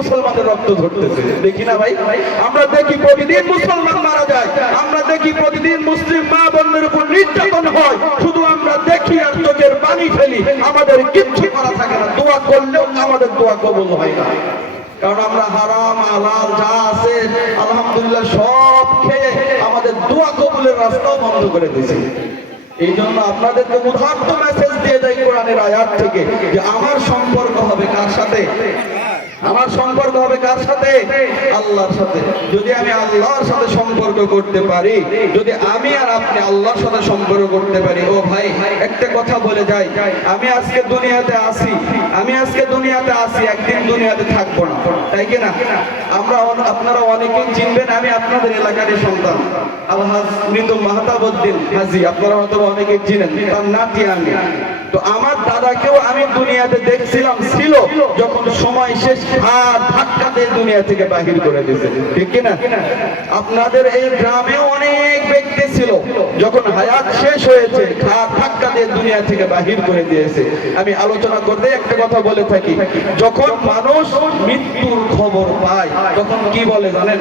মুসলমানের রক্ত ঝরতেছে, দেখি না ভাই? আমরা দেখি প্রতিদিন মুসলমান মারা যায়, আমরা দেখি প্রতিদিন মুসলিম মা বোনদের উপর নির্যাতন হয়, শুধু আমরা দেখি আর চোখের পানি ফেলি, আমাদের কিচ্ছু করা থাকে না। দোয়া করলেও আমাদের দোয়া কবুল হয় না, কারণ আমরা হারাম হালাল যা আছে আলহামদুলিল্লাহ সব খেয়ে আমাদের দোয়া কবুলের রাস্তাও বন্ধ করে দিয়েছি। এই জন্য আপনাদেরকে উদাত্ত মেসেজ দিয়ে যায় কোরআনের আয়াত থেকে যে আমার সম্পর্ক হবে কার সাথে? আমার সম্পর্ক হবে কার সাথে? আল্লাহর সাথে। যদি আমি আল্লাহর সাথে সম্পর্ক করতে পারি, যদি আমি আর আপনি আল্লাহর সাথে সম্পর্ক করতে পারি, ও ভাই একটা কথা বলে যাই, আমি আজকে দুনিয়াতে আসি, একদিন দুনিয়াতে থাকবো না, তাই কি না? আপনারা অনেকেই চিনবেন, আমি আপনাদের এলাকারই সন্তান, আলহাজ মৃত মাহতাবউদ্দিন হাজী, আপনারা হয়তো অনেকেই চিনেন, তার নাতি আমি। তো আমার দাদাকেও আমি দুনিয়াতে দেখছিলাম, ছিল যখন সময় শেষ হাত ধাক্কা দিয়ে দুনিয়া থেকে বাহির করে দিয়েছে, ঠিক কিনা? আপনাদের এই গ্রামেও অনেক ব্যক্তি ছিল, যখন হায়াত শেষ হয়েছে হাত ধাক্কা দিয়ে দুনিয়া থেকে বাহির করে দিয়েছে। আমি আলোচনা করতে একটা কথা বলে থাকি, যখন মানুষ মৃত্যুর খবর পায় তখন কি বলে জানেন?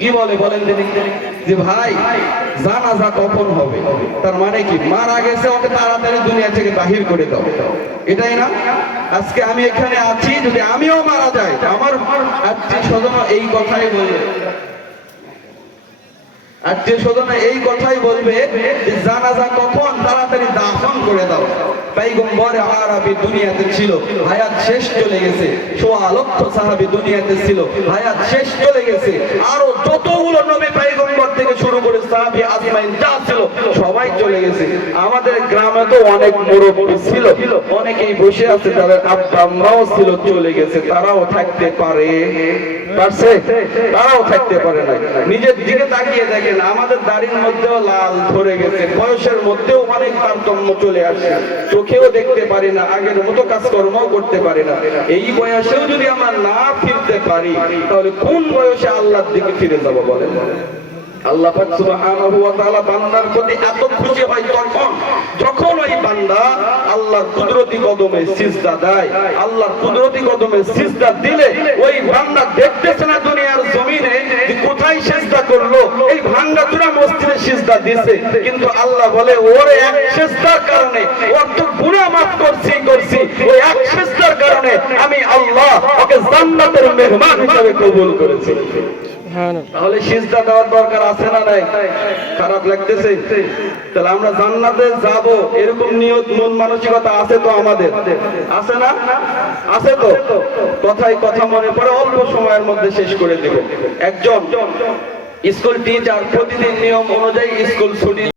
কি বলে বলেন যে ভাই জানাজা কখন হবে? তার মানে কি? মারা গেছে, ওকে তাড়াতাড়ি দুনিয়া থেকে বাহির করে দাও, এটাই না? আজকে আমি এখানে আছি, যদি আমিও মারা যাই, আমার আত্মীয় স্বজন এই কথাই বলবে, আত্মীয় স্বজন এই কথাই বলবে যে জানাজা কখন, তাড়াতাড়ি দাফন করে দাও। পয়গম্বর আরবি দুনিয়াতে ছিল, হায়াত শেষ চলে গেছে। ১৬ লক্ষ সাহাবী দুনিয়াতে ছিল, হায়াত শেষ চলে গেছে। আরো যতগুলো নবী পয়গম্বর থেকে শুরু করে সাহাবী আজমাইন যা ছিল সবাই চলে গেছে। আমাদের গ্রামে তো অনেক মুরব্বী ছিল, অনেকেই বসে আছে, তাদের আব্বা আম্মাও ছিল, চলে গেছে, তারাও থাকতে পারছে? তারাও থাকতে পারে না। নিজের দিকে তাকিয়ে দেখেন, আমাদের দাড়ির মধ্যেও লাল ধরে গেছে, বয়সের মধ্যেও অনেক তারতম্য চলে আসে, চোখেও দেখতে পারি না, আগের মতো কাজকর্মও করতে পারি না। এই বয়সেও যদি আমরা না ফিরতে পারি, তাহলে কোন বয়সে আল্লাহর দিকে ফিরে যাব বলেন? আল্লাহ পাক সুবহানাহু ওয়া তাআলা বান্দার প্রতি এত খুশি হয় তখন যখন ওই বান্দা আল্লাহর কুদরতি কদমে সিজদা দেয়। আল্লাহর কুদরতি কদমে সিজদা দিলে ওই বান্দা দেখতেছে না দুনিয়ার জমিনে যে কোথায় সিজদা করলো, এই ভাঙ্গাচোরা মসজিদে সিজদা দিয়েছে, কিন্তু আল্লাহ বলে ওর এক সিজদার কারণে, ওর তো গুনাহ মাফ করছি, ওই এক সিজদার কারণে আমি আল্লাহ ওকে জান্নাতের মেহমান হিসেবে কবুল করেছি। তাহলে সিজদা দেওয়ার দরকার আছে না নাই? খারাপ লাগতেছে? তাহলে আমরা জান্নাতে যাব এরকম নিয়ত মন মানসিকতা আছে তো আমাদের? আছে না? আছে তো? কথায় কথা মনে পড়ে, অল্প সময়ের মধ্যে শেষ করে দেব। একজন স্কুল টিচার প্রতিদিন নিয়ম অনুযায়ী স্কুল ছুটি